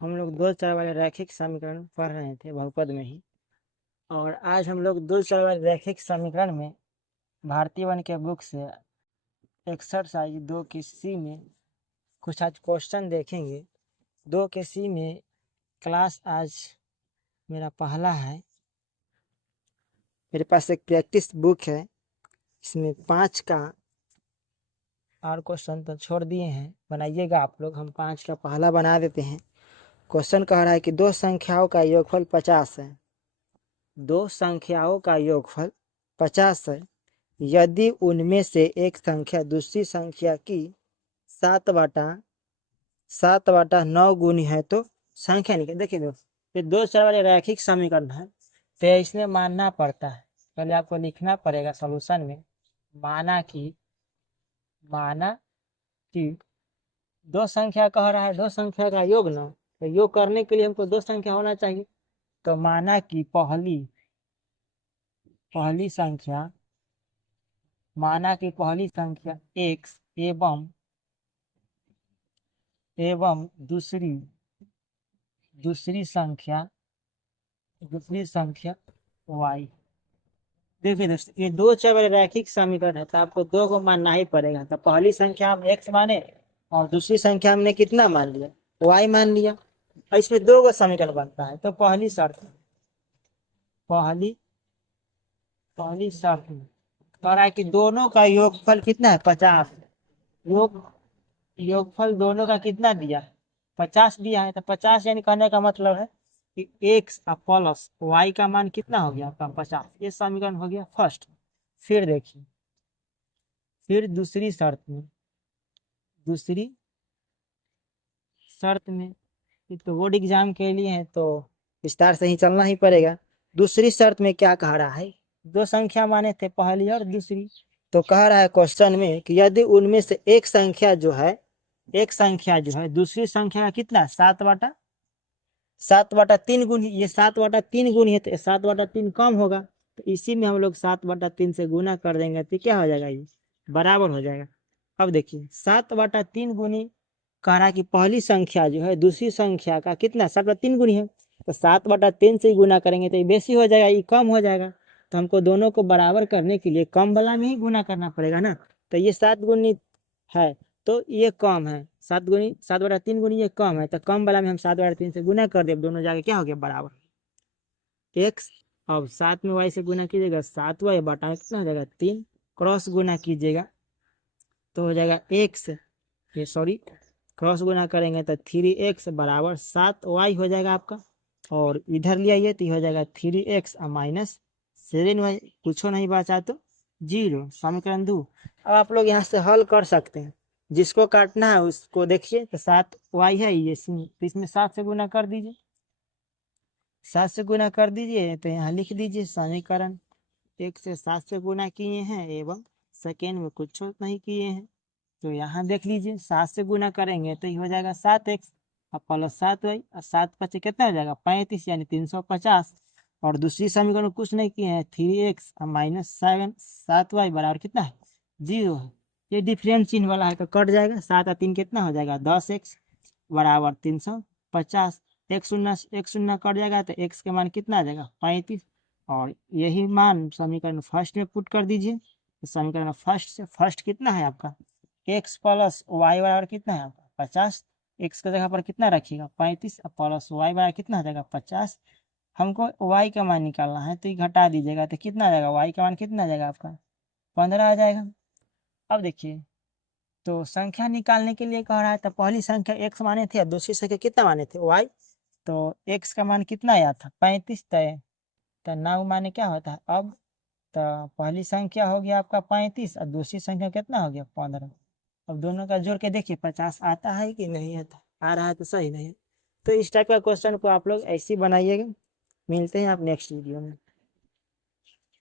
हम लोग दो चर वाले रैखिक समीकरण पढ़ रहे थे बहुपद में ही। और आज हम लोग दो चर वाले रैखिक समीकरण में भारतीय वन के बुक से एक्सरसाइज 2 की सी में कुछ आज क्वेश्चन देखेंगे। 2 के सी में क्लास आज मेरा पहला है। मेरे पास एक प्रैक्टिस बुक है, इसमें 5 का और क्वेश्चन तो छोड़ दिए हैं, बनाइएगा आप लोग। हम 5 का पहला बना देते हैं। क्वेश्चन कह रहा है कि दो संख्याओं का योगफल 50 है। दो संख्याओं का योगफल 50 है यदि उनमें से एक संख्या दूसरी संख्या की 7/9 गुनी है तो संख्या निकले। देखिए दोस्तों, ये दो चर वाले रैखिक समीकरण है, तो इसमें मानना पड़ता है। पहले आपको लिखना पड़ेगा सॉल्यूशन में, माना कि दो संख्या कह रहा है, दो संख्या का योग ना, तो योग करने के लिए हमको दो संख्या होना चाहिए। तो माना कि पहली संख्या x एवं दूसरी संख्या y। देखिए दोस्तों, ये दो चर वाले रैखिक समीकरण है, तो आपको दो को मानना ही पड़ेगा। तो पहली संख्या हम x माने और दूसरी संख्या हमने कितना मान लिया, y मान लिया, और इसमें दो का समीकरण बनता है। तो पहली शर्त में कह रहा है कि दोनों का योगफल कितना है, 50। योगफल दोनों का कितना दिया, 50 दिया है। तो 50 यानी कहने का मतलब है कि x प्लस y का मान कितना हो गया आपका, 50। ये समीकरण हो गया फर्स्ट। फिर देखिए, फिर दूसरी शर्त में तो बोर्ड एग्जाम के लिए है, तो विस्तार से ही चलना ही पड़ेगा। दूसरी शर्त में क्या कह रहा है, दो संख्या माने थे, पहली और दूसरी। तो कह रहा है क्वेश्चन में कि यदि उनमें से एक संख्या जो है दूसरी संख्या का कितना, 7/3 गुनी। ये 7/3 गुनी है, तो 7/3 कम होगा, तो इसी में हम लोग 7/3 से गुना कर देंगे तो क्या हो जाएगा, ये बराबर हो जाएगा। अब देखिए 7/3 गुनी कह रहा है कि पहली संख्या जो है दूसरी संख्या का कितना, 7/3 गुनी है, तो 7/3 से गुना करेंगे तो ये बेसी हो जाएगा, ये कम हो जाएगा। तो हमको दोनों को बराबर करने के लिए कम वाला में ही गुना करना पड़ेगा ना। तो ये 7 गुनी है तो ये कम है, 7/3 गुनी ये कम है, तो कम वाला में हम 7/3 से गुना कर दे, दोनों जाके क्या हो गया, बराबर x। अब 7 में y से गुना कीजिएगा, 7y बटा कितना हो जाएगा, 3। क्रॉस गुना कीजिएगा तो हो जाएगा x, क्रॉस गुना करेंगे तो 3x बराबर 7y हो जाएगा आपका। और इधर ले आइए तो हो जाएगा 3x माइनस 7y, कुछ नहीं बचा तो 0। समीकरण 2। अब आप लोग यहाँ से हल कर सकते हैं, जिसको काटना है उसको देखिए। तो 7y है ये, तो इसमें 7 से गुना कर दीजिए, 7 से गुना कर दीजिए तो यहाँ लिख दीजिए समीकरण 1 से 7 से गुना किए हैं एवं सेकेंड में कुछ नहीं किए हैं। तो यहाँ देख लीजिए 7 से गुना करेंगे तो ये हो जाएगा 7x और प्लस 7y, और 7 पचे कितना हो जाएगा, 35 यानी 350। और दूसरी समीकरण में कुछ नहीं किए हैं, 3x माइनस 7y बराबर कितना है, 0 है। ये डिफरेंस चिन्ह वाला है तो कट जाएगा, 7 और 3 कितना हो जाएगा, 10x बराबर 350। एक शून्य कट जाएगा तो x के मान कितना आ जाएगा, 35। और यही मान समीकरण फर्स्ट में पुट कर दीजिए। तो समीकरण फर्स्ट कितना है आपका, x प्लस वाई बराबर कितना है आपका, 50। x की जगह पर कितना रखिएगा, 35, प्लस वाई बराबर कितना हो जाएगा, 50। हमको y का मान निकालना है तो ये घटा दीजिएगा तो कितना आ जाएगा, y का मान कितना आ जाएगा आपका, 15 आ जाएगा। अब देखिए, तो संख्या निकालने के लिए कह रहा है, तो पहली संख्या x माने थे और दूसरी संख्या कितना माने थे, y। तो x का मान कितना आया था, 35 तय, तो 9 माने क्या होता है अब। तो पहली संख्या हो गया आपका 35 और दूसरी संख्या कितना हो गया, 15। अब दोनों का जोड़ के देखिए 50 आता है कि नहीं आता, आ रहा है तो सही नहीं है। तो इस टाइप का क्वेश्चन को आप लोग ऐसे ही बनाइएगा। मिलते हैं आप नेक्स्ट वीडियो में।